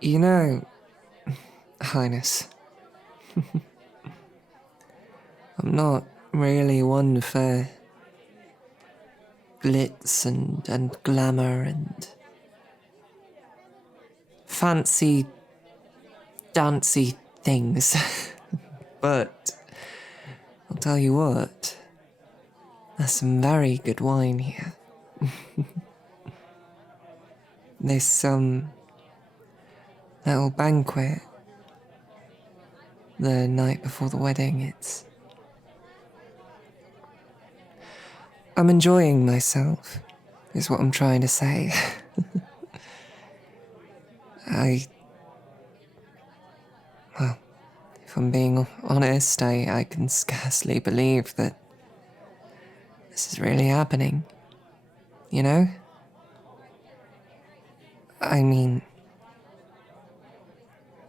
You know, Highness, I'm not really one for glitz and glamour and fancy, dancy things. But I'll tell you what, there's some very good wine here. This, little banquet the night before the wedding, I'm enjoying myself, is what I'm trying to say. Well, if I'm being honest, I can scarcely believe that this is really happening. You know? I mean,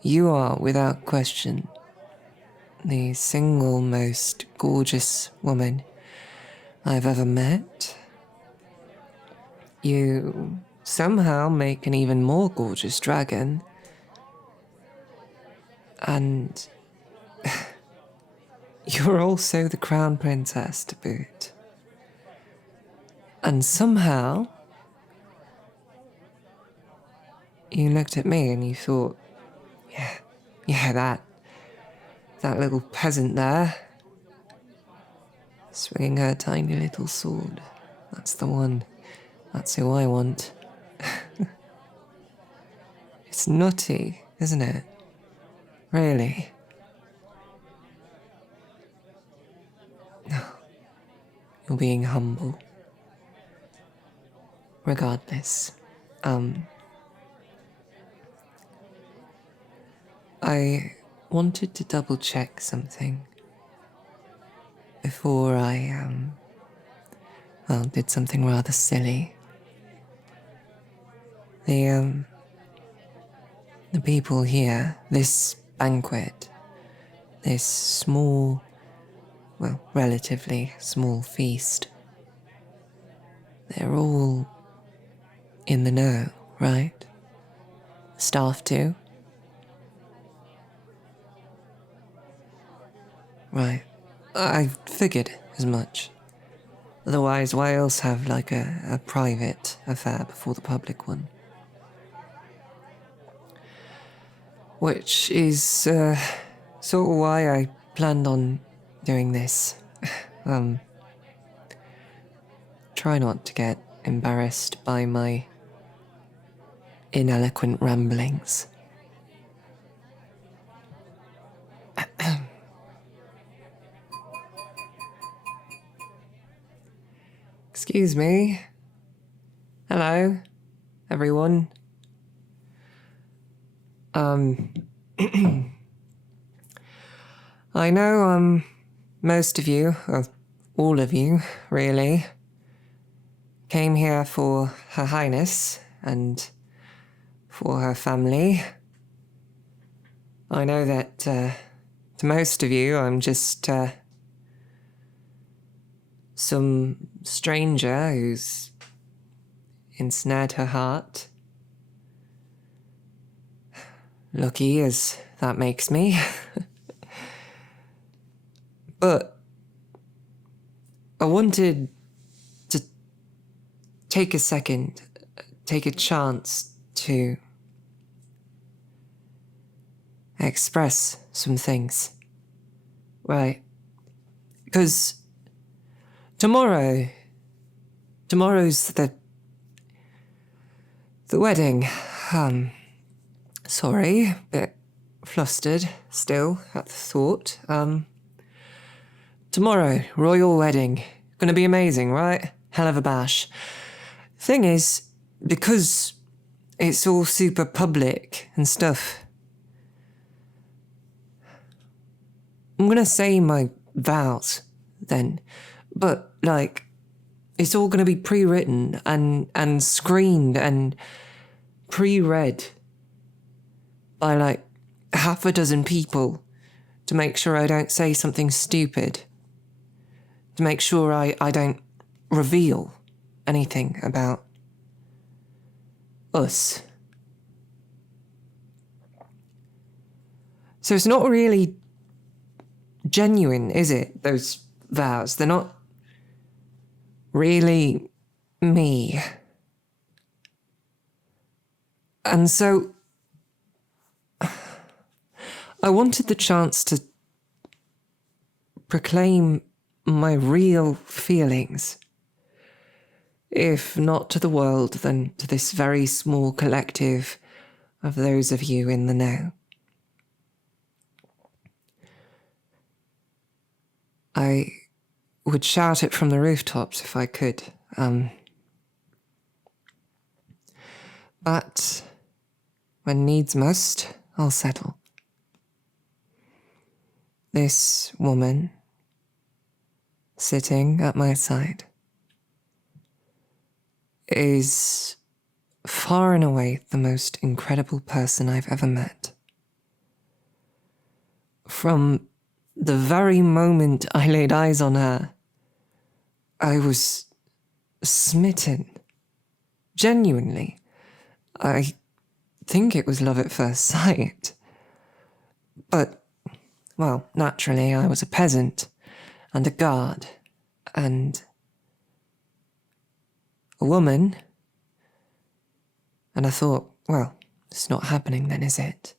you are, without question, the single most gorgeous woman I've ever met. You somehow make an even more gorgeous dragon. And you're also the crown princess to boot. And somehow, you looked at me and you thought, yeah, that little peasant there, swinging her tiny little sword. That's the one. That's who I want. It's nutty, isn't it? Really. No. You're being humble. Regardless, I wanted to double check something before I, did something rather silly. The people here, this banquet, this small, well, relatively small feast, they're all in the know, right? Staff too? Right. I figured as much. Otherwise, why else have like a private affair before the public one? Which is sort of why I planned on doing this. Try not to get embarrassed by my ineloquent ramblings. Excuse me. Hello, everyone. I know, most of you, or all of you, really, came here for Her Highness and for her family. I know that, to most of you, I'm just, some stranger who's ensnared her heart. Lucky as that makes me. But I wanted to take a second, take a chance to express some things. Right? Because tomorrow's the wedding. Sorry, bit flustered still at the thought. Tomorrow, royal wedding. Gonna be amazing, right? Hell of a bash. Thing is, because it's all super public and stuff, I'm gonna say my vows then, but like, it's all gonna be pre-written and screened and pre-read by like half a dozen people to make sure I don't say something stupid, to make sure I don't reveal anything about us. So it's not really genuine, is it, those vows? They're not really me. And so I wanted the chance to proclaim my real feelings. If not to the world, then to this very small collective of those of you in the know. I would shout it from the rooftops if I could. But when needs must, I'll settle. This woman sitting at my side is far and away the most incredible person I've ever met. From the very moment I laid eyes on her, I was smitten. Genuinely. I think it was love at first sight. But, well, naturally I was a peasant and a guard and a woman. And I thought, well, it's not happening then, is it?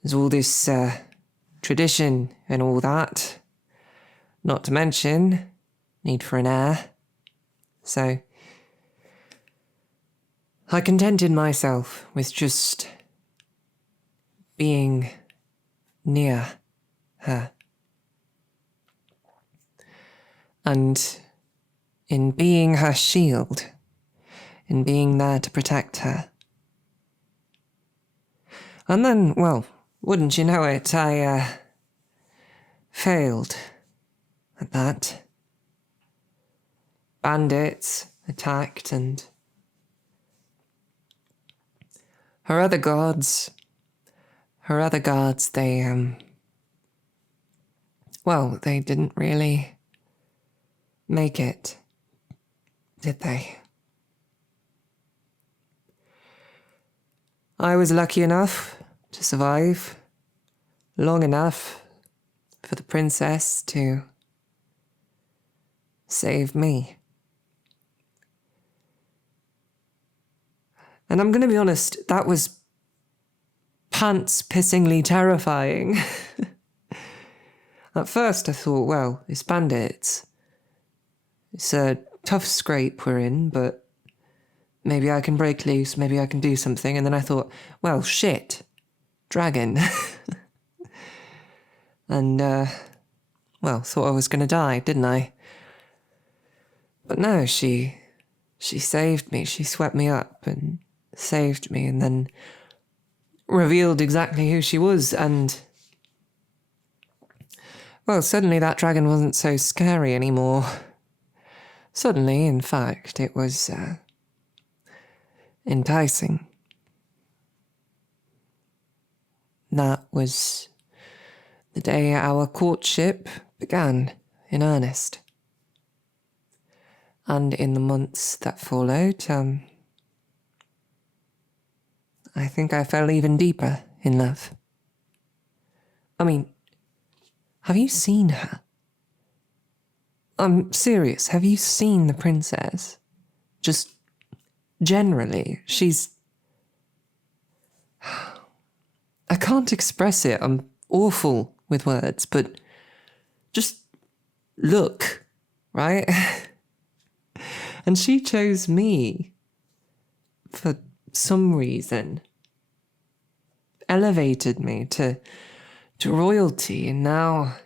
There's all this tradition and all that. Not to mention, need for an heir. So I contented myself with just being near her. And in being her shield, in being there to protect her. And then, well, wouldn't you know it, I failed at that. Bandits attacked and her other guards, they, well, they didn't really make it, did they? I was lucky enough to survive long enough for the princess to save me. And I'm going to be honest, that was pants-pissingly terrifying. At first I thought, well, it's bandits. It's a tough scrape we're in, but maybe I can break loose, maybe I can do something. And then I thought, well, shit, dragon. And, well, thought I was going to die, didn't I? But no, she saved me. She swept me up and saved me and then revealed exactly who she was. And, well, suddenly that dragon wasn't so scary anymore. Suddenly, in fact, it was enticing. That was the day our courtship began in earnest. And in the months that followed, I think I fell even deeper in love. I mean, have you seen her? I'm serious, have you seen the princess? Just generally, she's... I can't express it, I'm awful with words, but just look, right? And she chose me for some reason. Elevated me to royalty, and now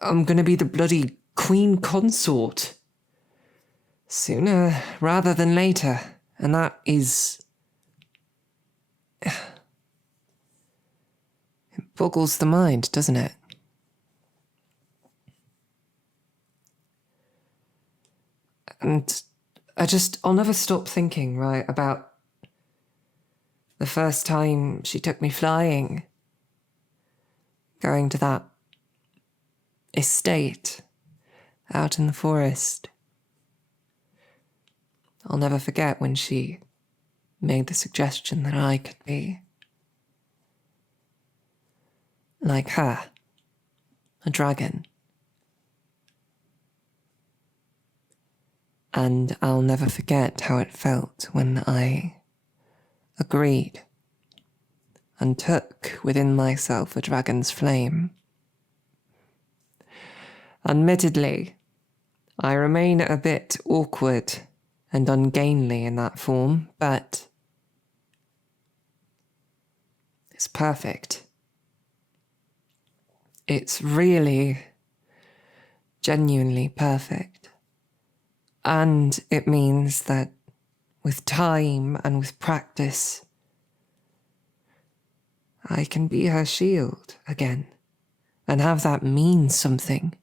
I'm gonna be the bloody queen consort. Sooner rather than later. And that is... it boggles the mind, doesn't it? And I'll never stop thinking, right, about the first time she took me flying, going to that estate out in the forest. I'll never forget when she made the suggestion that I could be like her, a dragon. And I'll never forget how it felt when I agreed and took within myself a dragon's flame. Admittedly, I remain a bit awkward and ungainly in that form, but it's perfect. It's really, genuinely perfect. And it means that with time and with practice, I can be her shield again and have that mean something.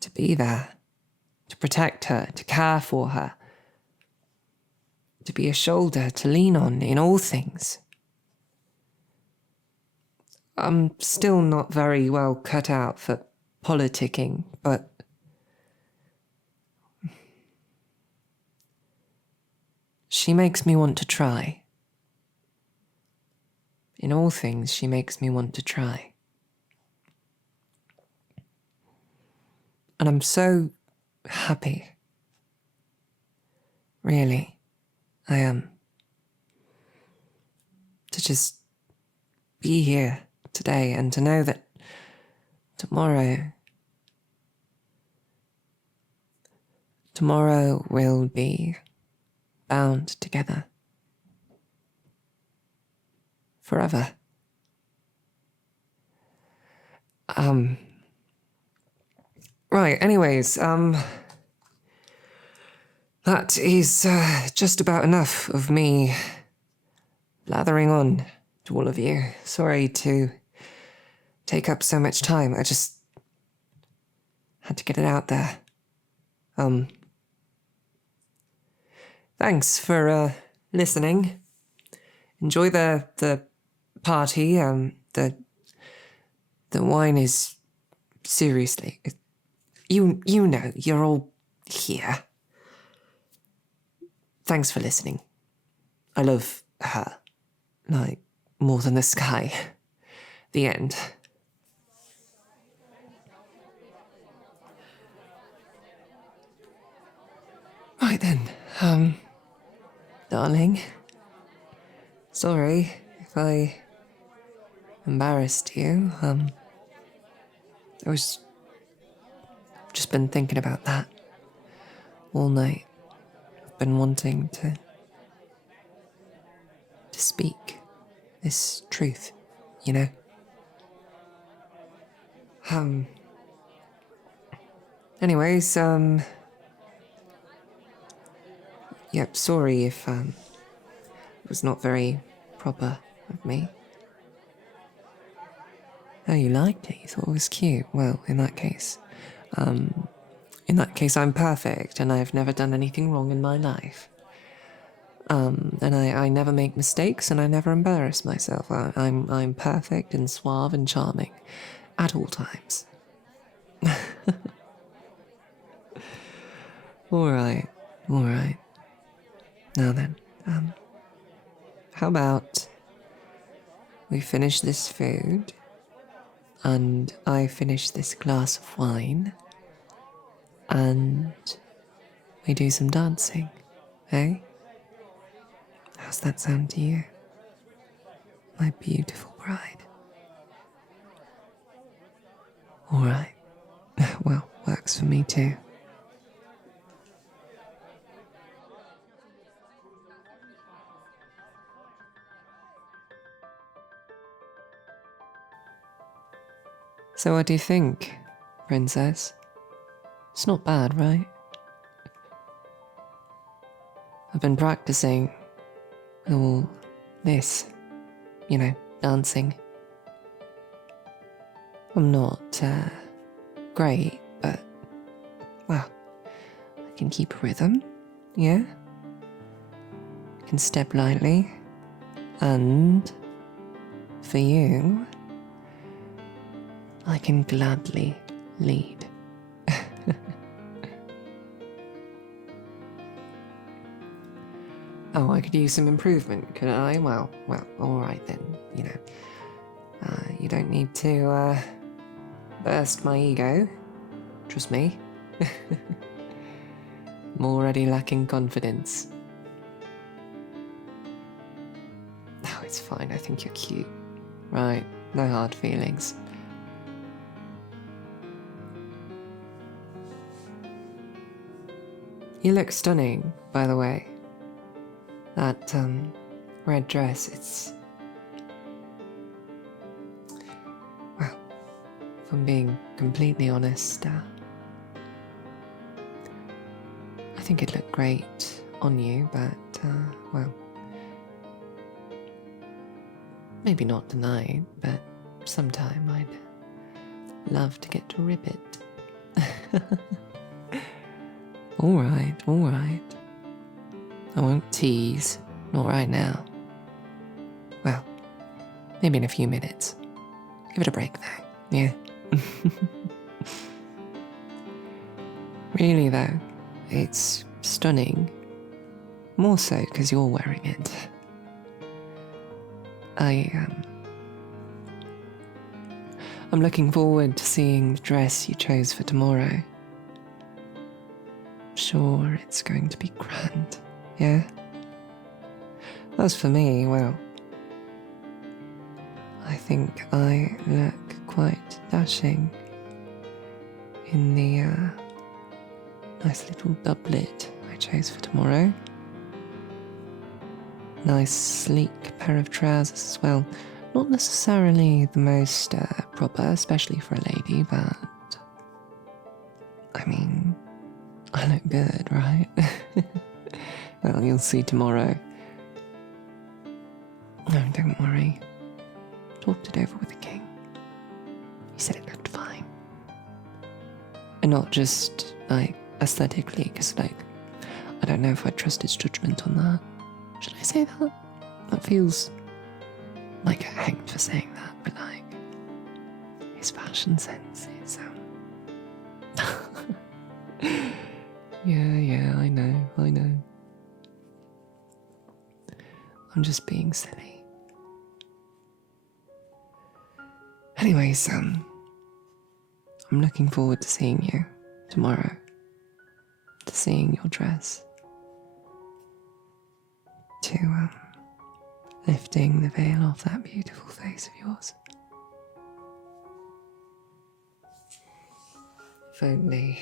To be there, to protect her, to care for her, to be a shoulder to lean on in all things. I'm still not very well cut out for politicking, but she makes me want to try. In all things, she makes me want to try. And I'm so happy. Really, I am. To just be here today and to know that tomorrow we'll be bound together. Forever. Right, anyways, that is just about enough of me blathering on to all of you. Sorry to take up so much time. I just had to get it out there. Thanks for listening. Enjoy the party. The wine is seriously. You know, you're all here. Thanks for listening. I love her, like, more than the sky. The end. Right then, darling. Sorry if I embarrassed you. I was just been thinking about that all night. I've been wanting to speak this truth, you know? Anyways, yep, sorry if, it was not very proper of me. Oh, you liked it? You thought it was cute? Well, in that case, I'm perfect and I've never done anything wrong in my life. And I never make mistakes and I never embarrass myself. I'm perfect and suave and charming at all times. All right. Now then, how about we finish this food and I finish this glass of wine and we do some dancing, eh? How's that sound to you? My beautiful bride. All right. Well, works for me too. So what do you think, princess? It's not bad, right? I've been practicing all this, you know, dancing. I'm not great, but, well, I can keep a rhythm, yeah? I can step lightly, and for you, I can gladly lead. Oh, I could use some improvement, could I? Well, alright then, you know. You don't need to, burst my ego. Trust me. I'm already lacking confidence. Oh, it's fine. I think you're cute. Right, no hard feelings. You look stunning, by the way. That, red dress, it's... Well, if I'm being completely honest, I think it looked great on you, but, well... Maybe not tonight, but sometime I'd love to get to rip it. Alright. I won't tease, not right now. Well, maybe in a few minutes. Give it a break though, yeah? Really though, it's stunning. More so because you're wearing it. I'm looking forward to seeing the dress you chose for tomorrow. Sure, it's going to be grand, yeah? As for me, well, I think I look quite dashing in the nice little doublet I chose for tomorrow. Nice sleek pair of trousers as well. Not necessarily the most proper, especially for a lady, but I mean, I look good, right? Well, you'll see tomorrow. No, don't worry. Talked it over with the king. He said it looked fine. And not just, like, aesthetically, because, like, I don't know if I trust his judgment on that. Should I say that? That feels like I hanged for saying that, but, like, his fashion sense is, Yeah, I know. I'm just being silly. Anyways, I'm looking forward to seeing you tomorrow. To seeing your dress. To, lifting the veil off that beautiful face of yours. If only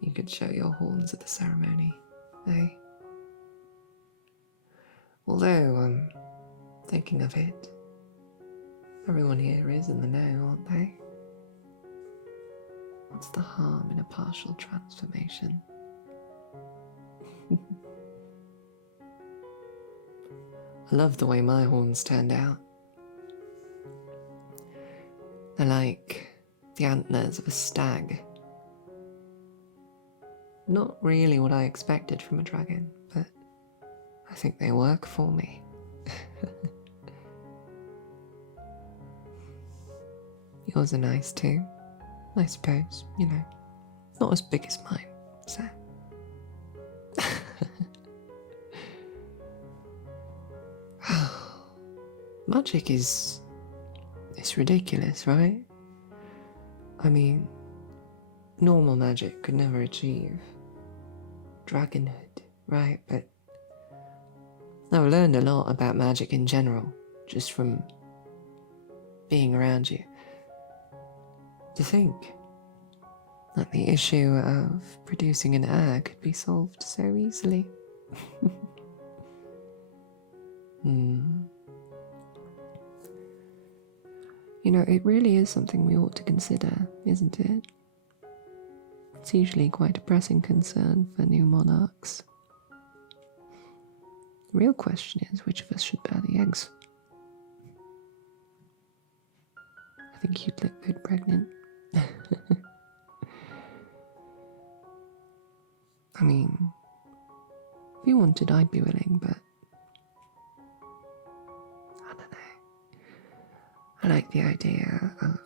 you could show your horns at the ceremony, eh? Although, thinking of it, everyone here is in the know, aren't they? What's the harm in a partial transformation? I love the way my horns turned out. They're like the antlers of a stag. Not really what I expected from a dragon, but I think they work for me. Yours are nice too, I suppose, you know. Not as big as mine, so. Magic is... it's ridiculous, right? I mean, normal magic could never achieve dragonhood, right? But I've learned a lot about magic in general, just from being around you. To think that the issue of producing an heir could be solved so easily. You know, it really is something we ought to consider, isn't it? It's usually quite a pressing concern for new monarchs. The real question is which of us should bear the eggs. I think you'd look good pregnant. I mean, if you wanted, I'd be willing, but I don't know. I like the idea of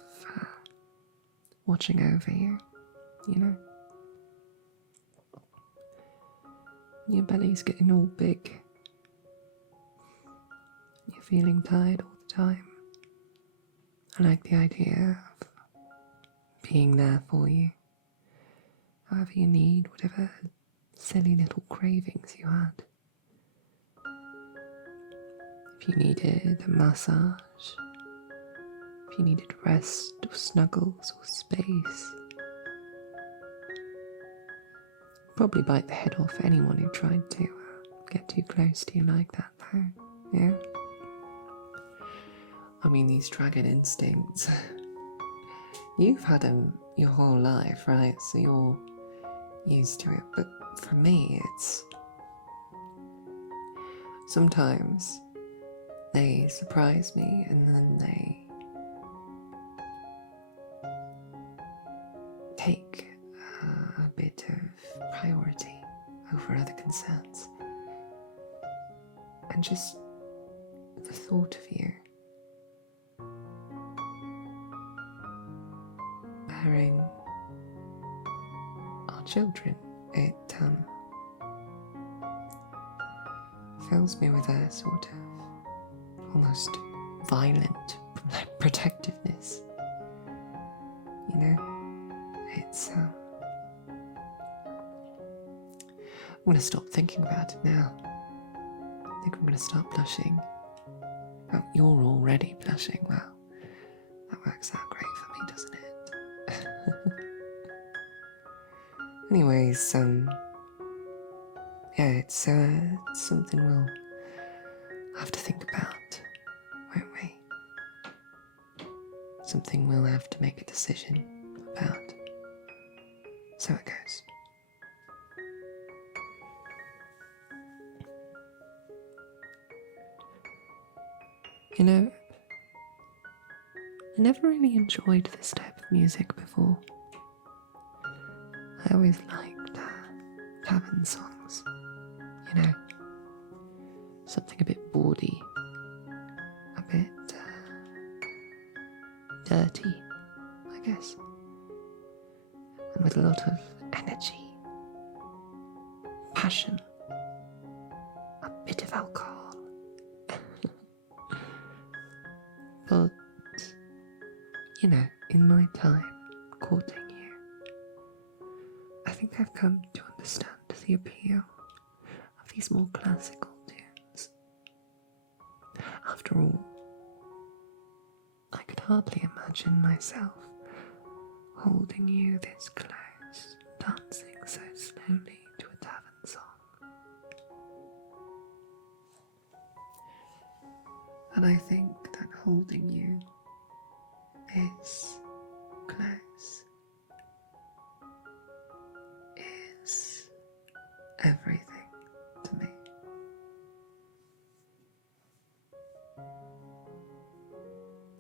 watching over you, you know? Your belly's getting all big. You're feeling tired all the time. I like the idea of being there for you, however you need, whatever silly little cravings you had. If you needed a massage, if you needed rest or snuggles or space, probably bite the head off anyone who tried to get too close to you like that, though. Yeah? I mean, these dragon instincts, you've had them your whole life, right? So you're used to it. But for me, it's sometimes they surprise me and then they take a bit of priority over other concerns. And just the thought of you bearing our children, it fills me with a sort of almost violent protectiveness. You know, it's I'm gonna stop thinking about it now. I think I'm gonna start blushing. Oh, you're already blushing. Wow, that works out great for me, doesn't it? Anyways, yeah, it's something we'll have to think about, won't we? Something we'll have to make a decision about. So it goes. You know, I never really enjoyed this type of music before. I always liked tavern songs, you know, something a bit bawdy, a bit dirty, I guess, and with a lot of energy, passion, a bit of alcohol. But, you know, in my time courting you, I think I've come to understand the appeal of these more classical tunes. After all, I could hardly imagine myself holding you this close, dancing so slowly to a tavern song. And I think that holding you is close is everything to me.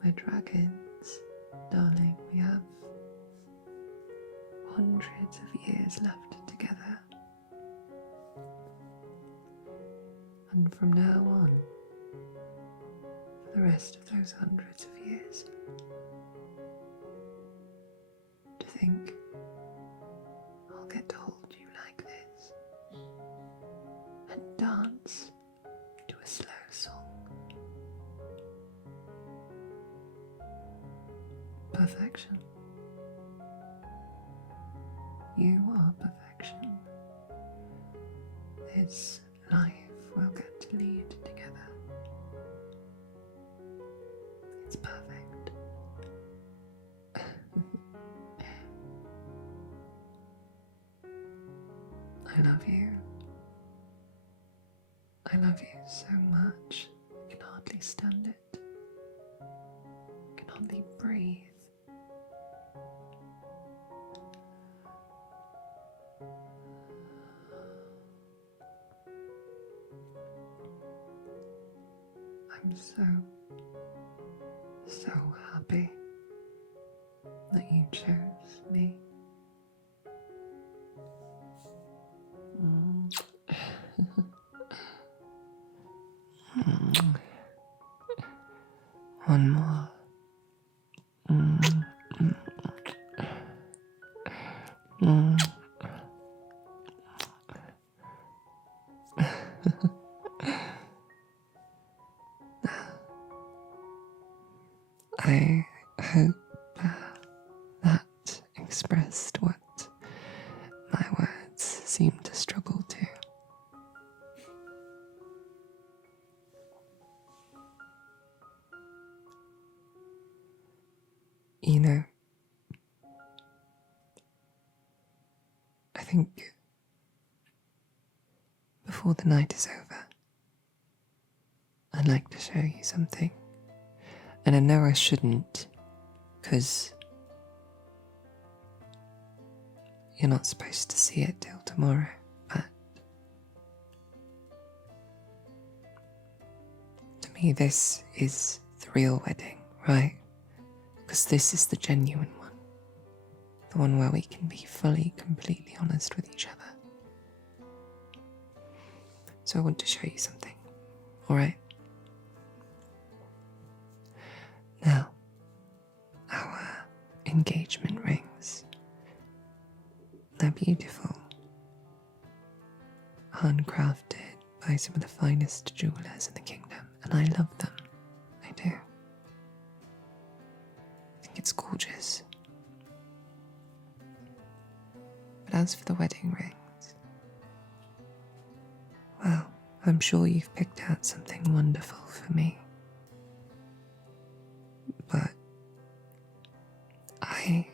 We're dragons, darling. We have hundreds of years left together. And from now on, for the rest of those hundreds of years, to think I'll get to hold you like this and dance to a slow song. Perfection. You are perfection. This life we'll get to lead together. It's perfect. I love you. I love you so much. I can hardly stand it. I can hardly breathe. I'm so happy that you chose me. One more. seem to struggle too. You know, I think before the night is over, I'd like to show you something. And I know I shouldn't, because you're not supposed to see it till tomorrow, but to me this is the real wedding, right? Because this is the genuine one. The one where we can be fully, completely honest with each other. So I want to show you something, alright? Now, our engagement rings. They're beautiful, handcrafted by some of the finest jewelers in the kingdom, and I love them. I do. I think it's gorgeous. But as for the wedding rings, well, I'm sure you've picked out something wonderful for me. But I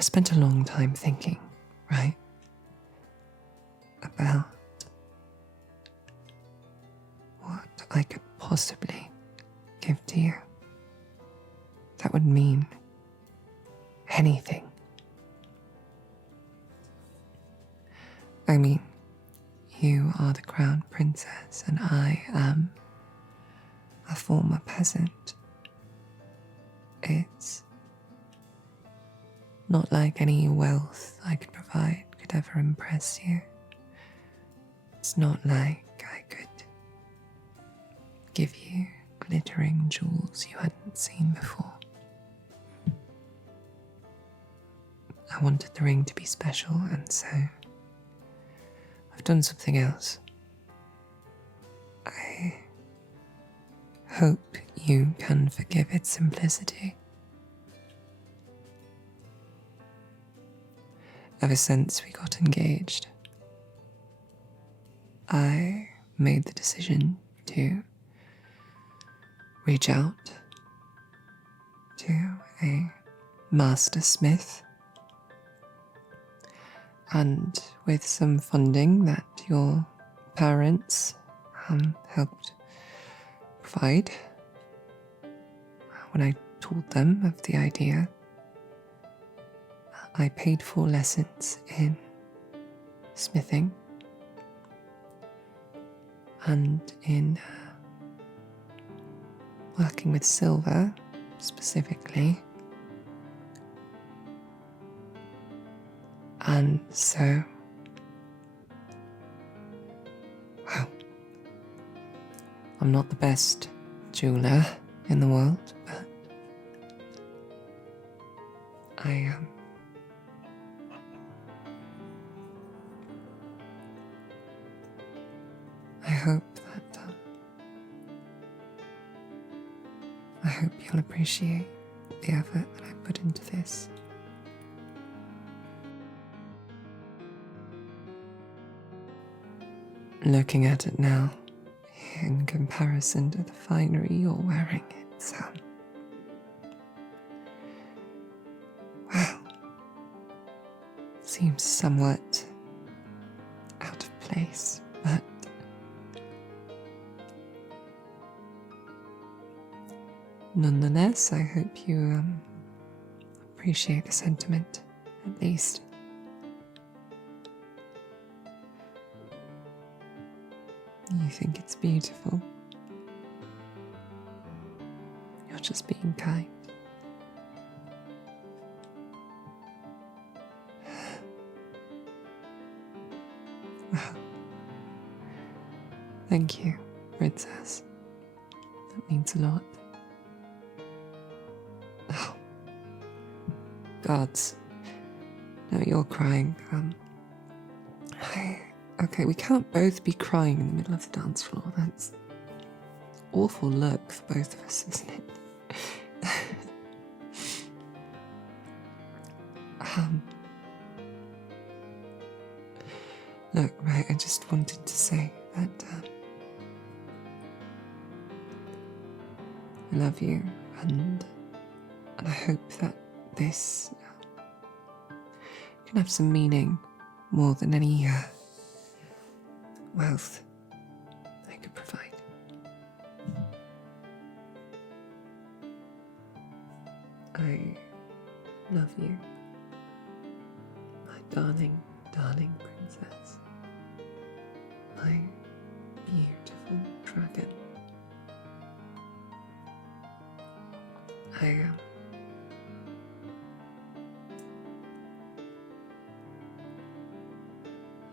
spent a long time thinking, right, about what I could possibly give to you. That would mean anything. I mean, you are the crown princess and I am a former peasant. It's not like any wealth I could provide could ever impress you. It's not like I could give you glittering jewels you hadn't seen before. I wanted the ring to be special, and so I've done something else. I hope you can forgive its simplicity. Ever since we got engaged, I made the decision to reach out to a master smith, and with some funding that your parents helped provide, when I told them of the idea, I paid for lessons in smithing and in working with silver specifically. And so, well, I'm not the best jeweler in the world, but I hope that I hope you'll appreciate the effort that I put into this. Looking at it now, in comparison to the finery you're wearing, it's well, seems somewhat out of place, but nonetheless, I hope you appreciate the sentiment, at least. You think it's beautiful. You're just being kind. Well, thank you, princess. That means a lot. Oh, gods. Now you're crying. Okay, we can't both be crying in the middle of the dance floor. That's an awful look for both of us, isn't it? Look, right, I just wanted to say that I love you, and I hope that this can have some meaning more than any wealth I could provide. I love you, my darling, darling princess, my beautiful dragon.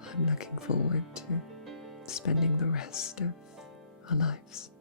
I'm looking forward to spending the rest of our lives